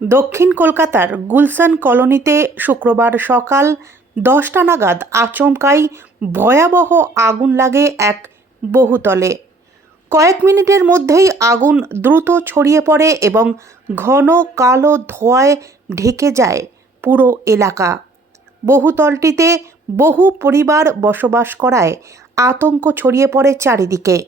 দক্ষিণ কলকাতার গুলশান কলোনিতে শুক্রবার সকাল দশটা নাগাদ আচমকাই ভয়াবহ আগুন লাগে এক বহুতলে। কয়েক মিনিটের মধ্যেই আগুন দ্রুত ছড়িয়ে পড়ে এবং ঘন কালো ধোঁয়ায় ঢেকে যায় পুরো এলাকা। বহুতলটিতে বহু পরিবার বসবাস করায় আতঙ্ক ছড়িয়ে পড়ে চারিদিকে।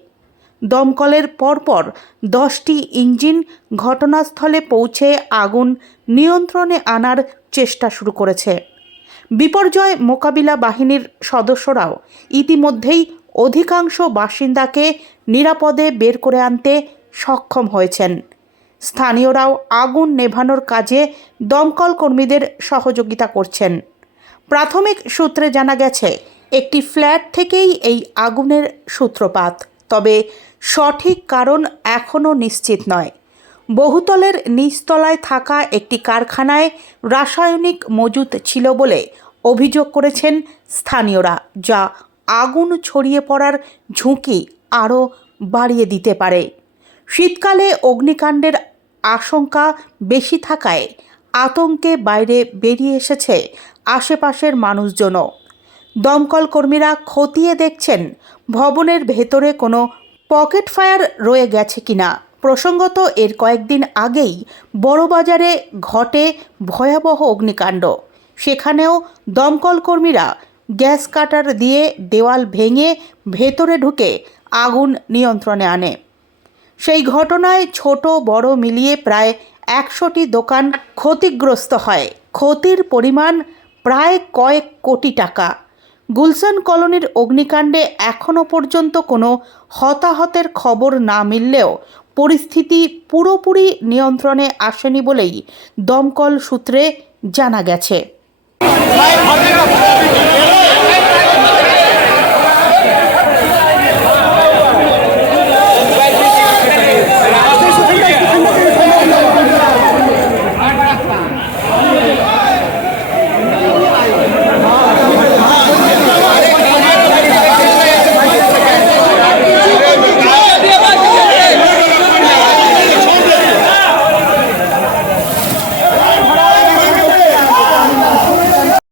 দমকলের পরপর দশটি ইঞ্জিন ঘটনাস্থলে পৌঁছে আগুন নিয়ন্ত্রণে আনার চেষ্টা শুরু করেছে। বিপর্যয় মোকাবিলা বাহিনীর সদস্যরাও ইতিমধ্যেই অধিকাংশ বাসিন্দাকে নিরাপদে বের করে আনতে সক্ষম হয়েছেন। স্থানীয়রাও আগুন নেভানোর কাজে দমকল কর্মীদের সহযোগিতা করছেন। প্রাথমিক সূত্রে জানা গেছে, একটি ফ্ল্যাট থেকেই এই আগুনের সূত্রপাত। তবে সঠিক কারণ এখনও নিশ্চিত নয়। বহুতলের নিচতলায় থাকা একটি কারখানায় রাসায়নিক মজুত ছিল বলে অভিযোগ করেছেন স্থানীয়রা, যা আগুন ছড়িয়ে পড়ার ঝুঁকি আরও বাড়িয়ে দিতে পারে। শীতকালে অগ্নিকাণ্ডের আশঙ্কা বেশি থাকায় আতঙ্কে বাইরে বেরিয়ে এসেছে আশেপাশের মানুষজনও। দমকল কর্মীরা খতিয়ে দেখছেন ভবনের ভেতরে কোনো পকেট ফায়ার রয়ে গেছে কিনা। প্রসঙ্গত, এর কয়েকদিন আগেই বড়বাজারে ঘটে ভয়াবহ অগ্নিকাণ্ড। সেখানেও দমকল কর্মীরা গ্যাস কাটার দিয়ে দেওয়াল ভেঙে ভেতরে ঢুকে আগুন নিয়ন্ত্রণে আনে। সেই ঘটনায় ছোট, বড় মিলিয়ে প্রায় একশোটি দোকান ক্ষতিগ্রস্ত হয়। ক্ষতির পরিমাণ প্রায় কয়েক কোটি টাকা। গুলশান কলোনির অগ্নিকাণ্ডে এখনও পর্যন্ত কোনো হতাহতের খবর না মিললেও পরিস্থিতি পুরোপুরি নিয়ন্ত্রণে আসেনি বলেই দমকল সূত্রে জানা গেছে।